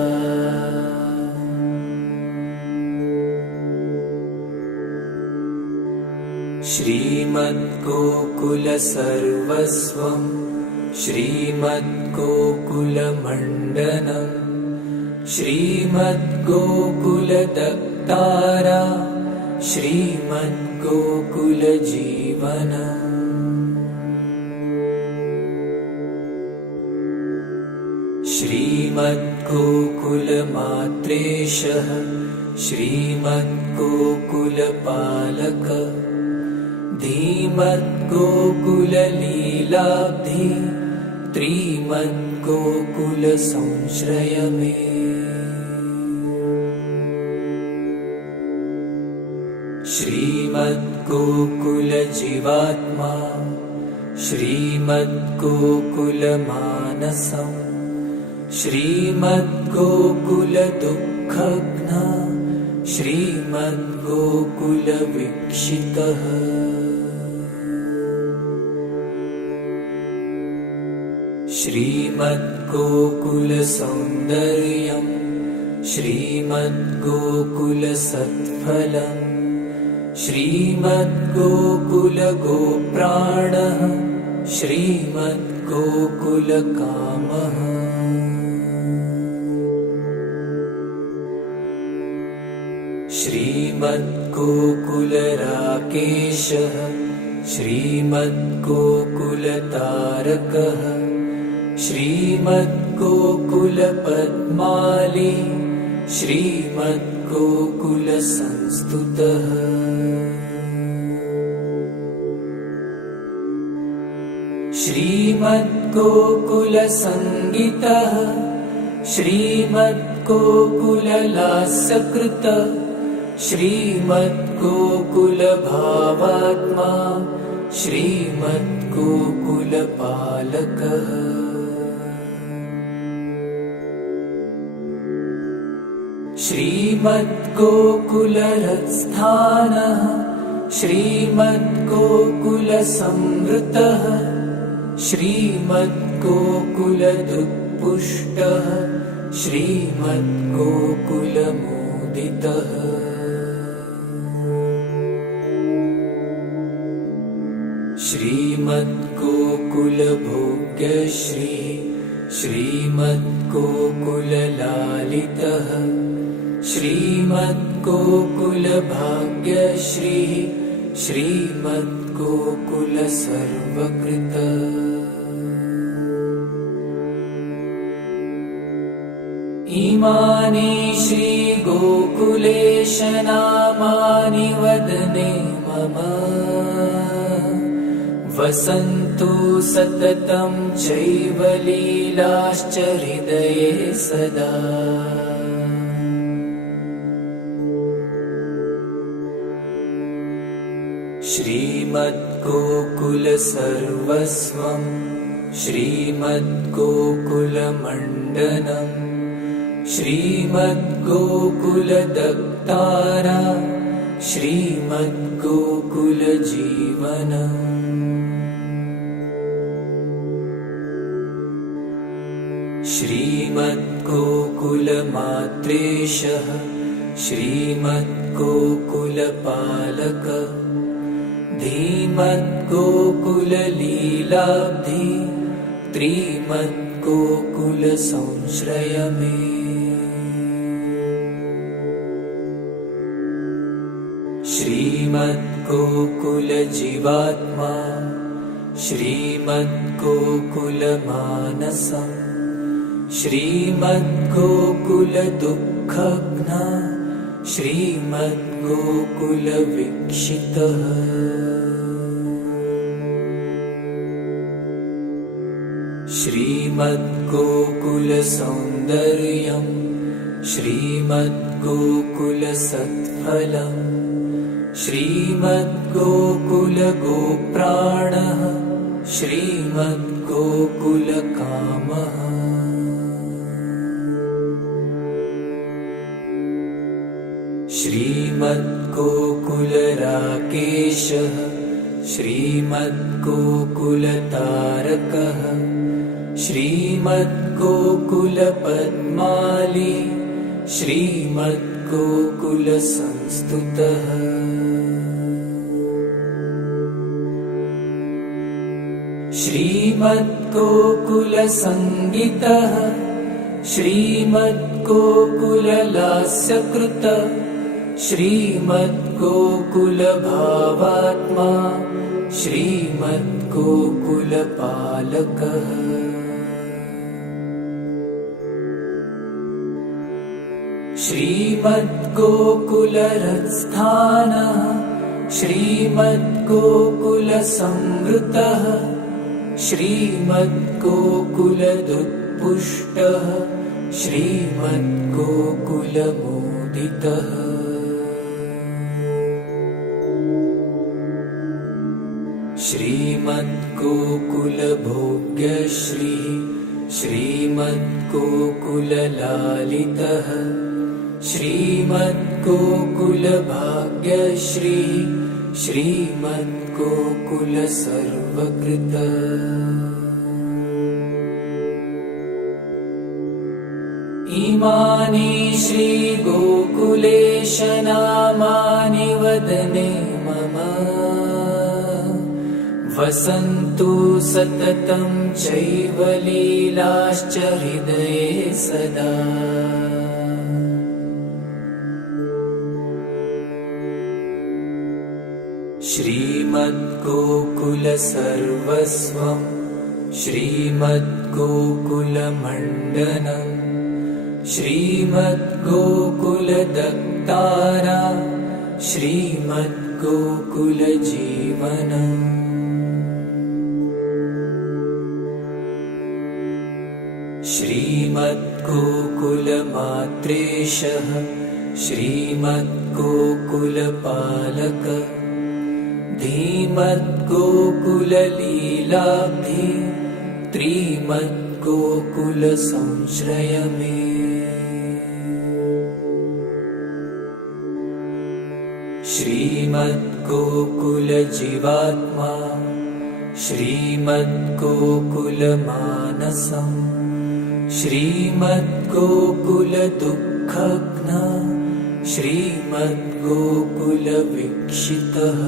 श्रीमद्गोकुलसर्वस्वं श्रीमद्गोकुलमण्डनं श्रीमद्गोकुलदत्तारा श्रीमद्गोकुलजीवनम् श्रीमद्गोकुलमात्रेशः श्रीमद्गोकुलपालकः धीमद्गोकुललीलाब्धि त्रिमद्गोकुलसंश्रय मे श्रीमद्गोकुलजीवात्मा श्रीमद्गोकुलमानसम् श्रीमद्गोकुलदुःखघ्न श्रीमद्गोकुलवीक्षितः श्रीमद्गोकुलसौन्दर्यम् श्रीमद्गोकुलसत्फलम् श्रीमद्गोकुलगोप्राणः श्रीमद्गोकुलकामः श्रीमद्गोकुलराकेशः श्रीमद्गोकुलतारकः श्रीमद्गोकुलपद्माली श्रीमद्गोकुलसंस्तुतः श्रीमद्गोकुलसङ्गीतः श्रीमद्गोकुललास्यकृतः श्रीमद्गोकुलभावात्मा श्रीमद्गोकुलपालकः श्रीमद्गोकुलरत्स्थानः श्रीमद्गोकुलसंवृतः श्रीमद्गोकुलदुत्पुष्टः श्रीमद्गोकुलमोदितः श्रीमद्गोकुलभोग्यश्रीः श्रीमद्गोकुललालितः श्रीमद्गोकुलभाग्यश्रीः श्रीमद्गोकुलसर्वकृतः इमानि श्रीगोकुलेश नामानि वदने मम वसन्तु सततं चैव लीलाश्च हृदये सदा श्रीमद्गोकुलसर्वस्वं श्रीमद्गोकुलमण्डनं श्रीमद्गोकुलदत्तारा श्रीमद्गोकुलजीवनम् श्रीमद्गोकुलमात्रेशः श्रीमद्गोकुलपालक धीमद्गोकुललीलाब्धि त्रिमद्गोकुलसंश्रय मे श्रीमद्गोकुलजीवात्मा श्रीमद्गोकुलमानसम् श्रीमद्गोकुलदुःखघ्न श्रीमद्गोकुलवीक्षितः श्रीमद्गोकुलसौन्दर्यम् श्रीमद्गोकुलसत्फलम् श्रीमद्गोकुलगोप्राणः श्रीमद्गोकुलकामः श्रीमद्गोकुलराकेशः श्रीमद्गोकुलतारकः श्रीमद्गोकुलपद्माली श्रीमद्गोकुलसंस्तुतः श्रीमद्गोकुलसङ्गीतः श्रीमद्गोकुललास्यकृतः श्रीमद्गोकुलभावात्मा श्रीमद्गोकुलपालकः श्रीमद्गोकुलहृत्स्थानः श्रीमद्गोकुलसंवृतः श्रीमद्गोकुलदुत्पुष्टः श्रीमद्गोकुलमोदितः श्रीमद्गोकुलभोग्यश्रीः श्रीमद्गोकुललालितः श्रीमद्गोकुलभाग्यश्रीः श्रीमद्गोकुलसर्वकृतः इमानि श्रीगोकुलेशनामानि वदने मम वसन्तु सततं चैव लीलाश्च हृदये सदा श्रीमद्गोकुलसर्वस्वं श्रीमद्गोकुलमण्डनं श्रीमद्गोकुलदत्तारा श्रीमद्गोकुलजीवनम् श्रीमद्गोकुलमात्रेशः श्रीमद्गोकुलपालक धीमद्गोकुललीलाब्धि त्रिमद्गोकुलसंश्रय मे श्रीमद्गोकुलजीवात्मा श्रीमद्गोकुलमानसम् श्रीमद्गोकुलदुःखघ्न श्रीमद्गोकुलवीक्षितः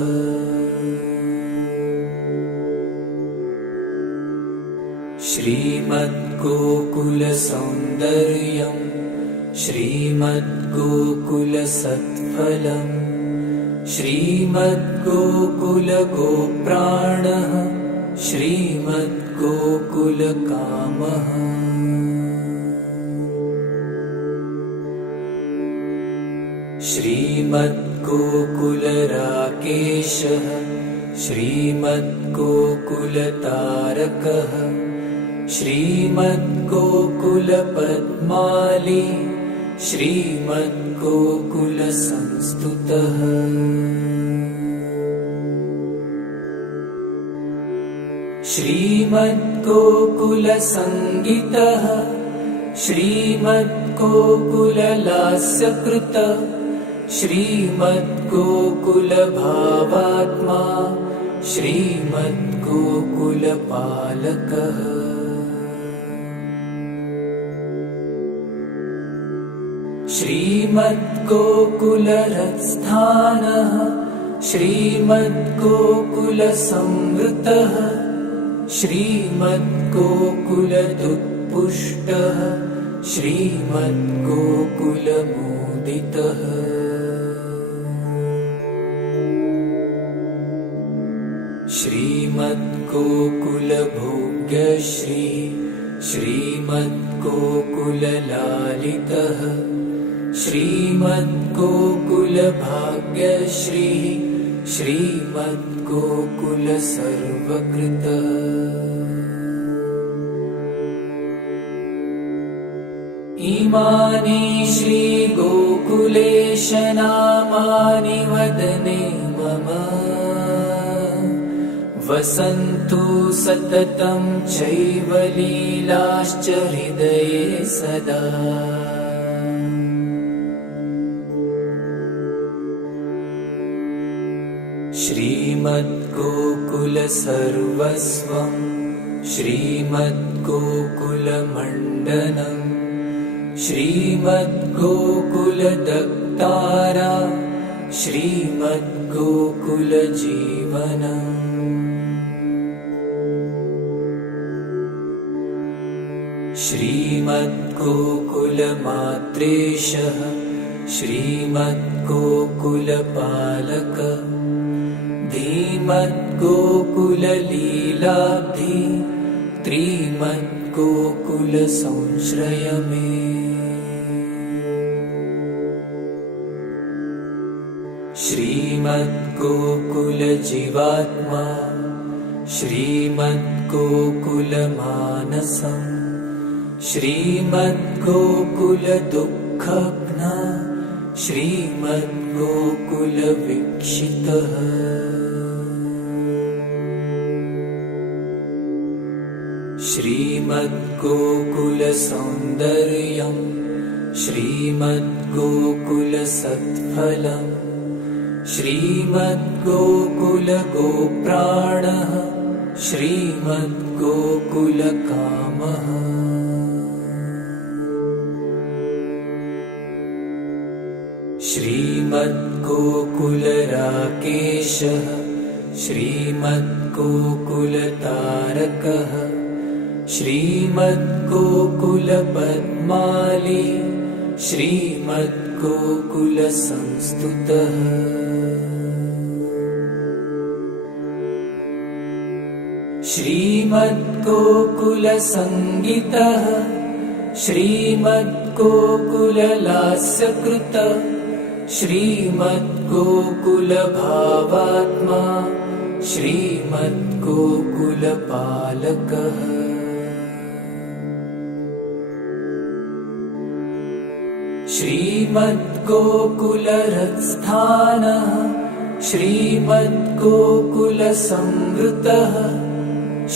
श्रीमद्गोकुलसौन्दर्यम् श्रीमद्गोकुलसत्फलम् श्रीमद्गोकुलगोप्राणः श्रीमद्गोकुलकामः श्रीमद्गोकुलराकेशः श्रीमद्गोकुलतारकः श्रीमद्गोकुलपद्माली श्रीमद्गोकुलसंस्तुतः श्रीमद्गोकुलसङ्गीतः श्रीमद्गोकुललास्यकृतः श्रीमद्गोकुलभावात्मा श्रीमद्गोकुलपालकः श्रीमद्गोकुलरत्स्थानः श्रीमद्गोकुलसंवृतः श्रीमद्गोकुलदुत्पुष्टः श्रीमद्गोकुलमोदितः श्रीमद्गोकुलभोग्यश्रीः श्रीमद्गोकुललालितः श्रीमद्गोकुलभाग्यश्रीः श्रीमद्गोकुलसर्वकृतः इमानि श्रीगोकुलेशनामानि वदने मम वसन्तु सततं चैव लीलाश्च हृदये सदा श्रीमद्गोकुलसर्वस्वं श्रीमद्गोकुलमण्डनं श्रीमद्गोकुलदक्तारा श्रीमद्गोकुलजीवनम् श्रीमद्गोकुलमात्रेशः श्रीमद्गोकुलपालकः धीमद्गोकुललीलाब्धि त्रिमद्गोकुलसंश्रय मे श्रीमद्गोकुलजीवात्मा श्रीमद्गोकुलमानसम् श्रीमद्गोकुलदुःखघ्न श्रीमद्गोकुलवीक्षितः श्रीमद्गोकुलसौन्दर्यं श्रीमद्गोकुलसत्फलं श्रीमद्गोकुलगोप्राणः श्रीमद्गोकुलकामः श्रीमद्गोकुलराकेशः श्रीमद्गोकुलतारकः श्रीमद्गोकुलपद्माली श्रीमद्गोकुलसंस्तुतः श्रीमद्गोकुलसङ्गीतः श्रीमद्गोकुललास्यकृतः श्रीमद्गोकुलभावात्मा श्रीमद्गोकुलपालकः श्रीमद्गोकुलरत्स्थानः श्रीमद्गोकुलसंवृतः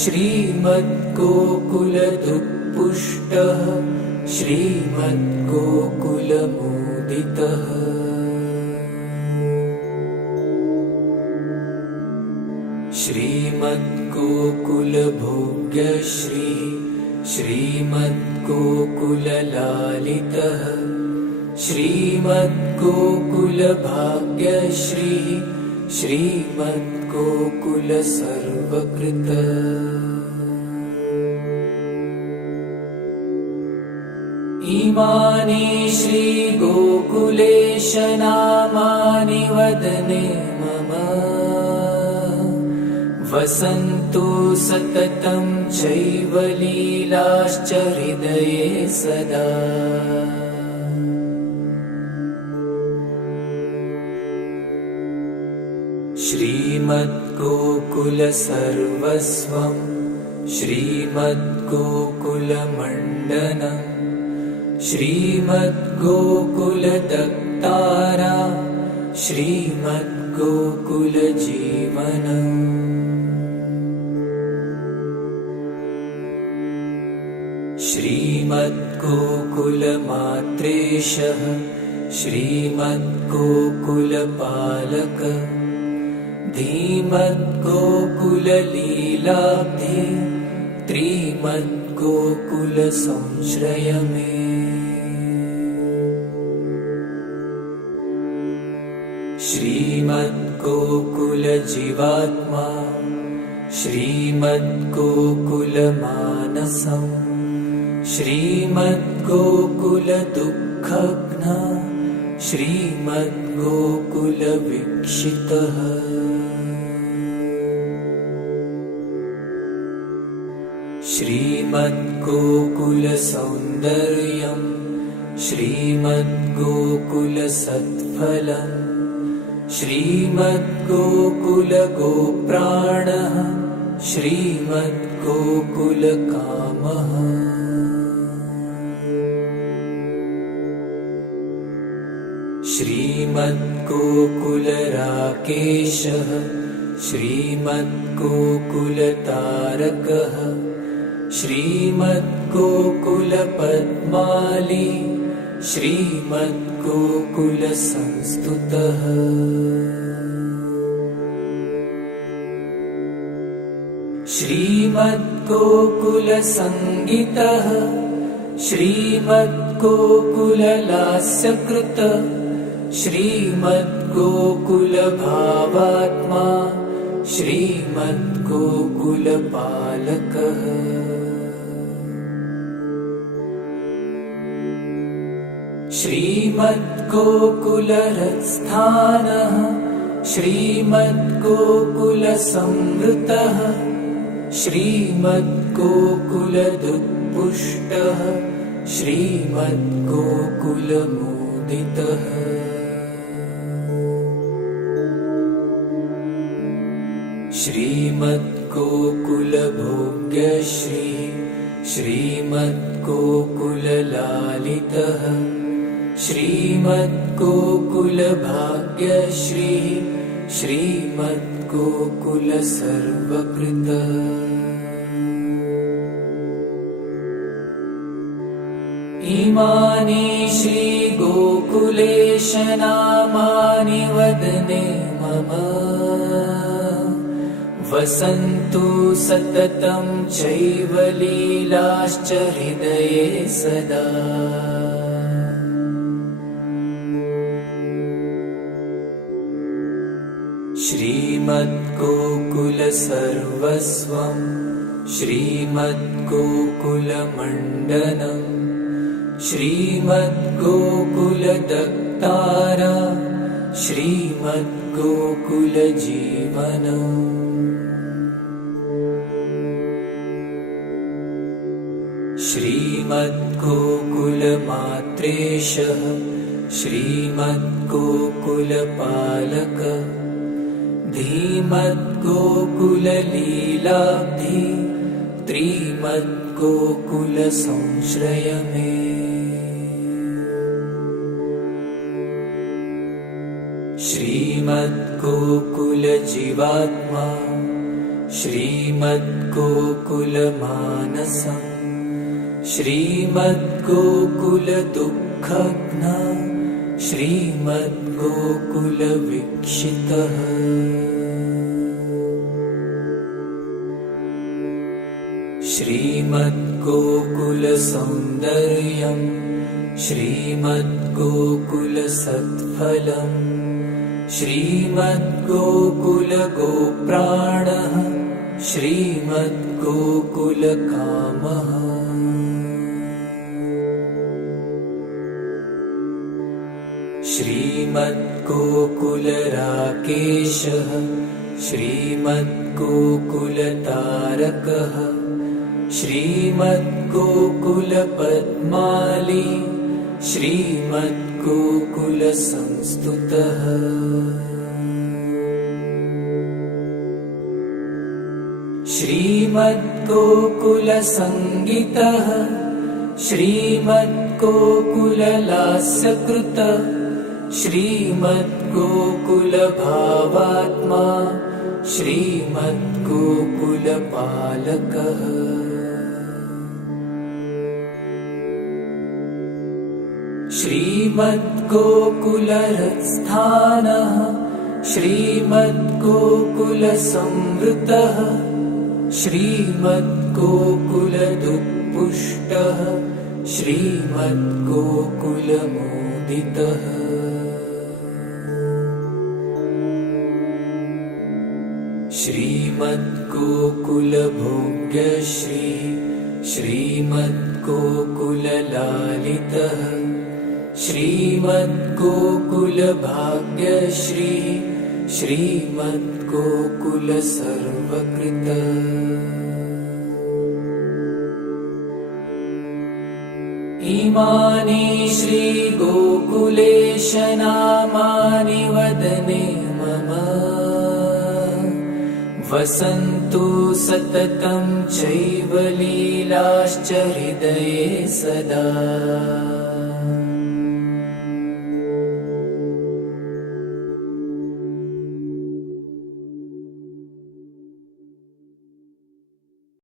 श्रीमद्गोकुलदुत्पुष्टः श्रीमद्गोकुलमोदितः श्रीमद्गोकुलभोग्यश्रीः श्रीमद्गोकुललालितः श्रीमद्गोकुलभाग्यश्रीः श्रीमद्गोकुलसर्वकृतः इमानि श्रीगोकुलेशनामानि वदने मम वसन्तु सततं चैव लीलाश्च हृदये सदा श्रीमद्गोकुलसर्वस्वं श्रीमद्गोकुलमण्डनं श्रीमद्गोकुलदक्तारा श्रीमद्गोकुलजीवनम् श्रीमद्गोकुलमात्रेशः श्रीमद्गोकुलपालकः धीमद्गोकुललीलाब्धि त्रिमद्गोकुलसंश्रय मे श्रीमद्गोकुलजीवात्मा श्रीमद्गोकुलमानसं श्रीमद्गोकुलदुःखघ्न श्रीमद्गोकुलवीक्षितः श्रीमद्गोकुलसौन्दर्यं श्रीमद्गोकुलसत्फलं श्रीमद्गोकुलगोप्राणः श्रीमद्गोकुलकामः श्रीमद्गोकुलराकेशः श्रीमद्गोकुलतारकः श्रीमद्गोकुलपद्माली श्रीमद्गोकुलसंस्तुतः श्रीमद्गोकुलसङ्गीतः श्रीमद्गोकुललास्यकृत श्रीमद्गोकुलभावात्मा श्रीमद्गोकुलपालकः श्रीमद्गोकुलहृत्स्थानः श्रीमद्गोकुलसंवृतः श्रीमद्गोकुलदुत्पुष्टः श्रीमद्गोकुलमोदितः श्रीमद्गोकुलभोग्यश्रीः श्रीमद्गोकुललालितः श्रीमद्गोकुलभाग्यश्रीः श्रीमद्गोकुलसर्वकृतः इमानि श्रीगोकुलेश नामानि वदने मम वसन्तु सततं चैव लीलाश्च हृदये सदा श्रीमद्गोकुलसर्वस्वं श्रीमद्गोकुलमण्डनं श्रीमद्गोकुलदक्तारा श्रीमद्गोकुलजीवनम् श्रीमद्गोकुलमात्रेशः श्रीमद्गोकुलपालकः धीमद्गोकुललीलाब्धि त्रिमद्गोकुलसंश्रय मे श्रीमद्गोकुलजीवात्मा श्रीमद्गोकुलमानसं श्रीमद्गोकुलदुःखघ्न श्रीमद्गोकुलवीक्षितः श्रीमद्गोकुलसौन्दर्यं श्रीमद्गोकुलसत्फलं श्रीमद्गोकुलगोप्राणः श्रीमद्गोकुलकामः श्रीमद्गोकुलराकेशः श्रीमद्गोकुलतारकः श्रीमद्गोकुलपद्माली श्रीमद्गोकुलसंस्तुतः श्रीमद्गोकुलसङ्गीतः श्रीमद्गोकुललास्यकृत श्रीमद्गोकुलभावात्मा श्रीमद्गोकुलपालकः श्रीमद्गोकुलहृत्स्थानः श्रीमद्गोकुलसंवृतः श्रीमद्गोकुलदुत्पुष्टः श्रीमद्गोकुलमोदितः श्रीमद्गोकुलभोग्य श्रीमद्गोकुललालितः श्रीमद्गोकुलभाग्यश्री श्रीमद्गोकुलसर्वकृत। इमानि श्रीगोकुलेश नामानि वदने मम वसन्तु सततं चैव लीलाश्च हृदये सदा।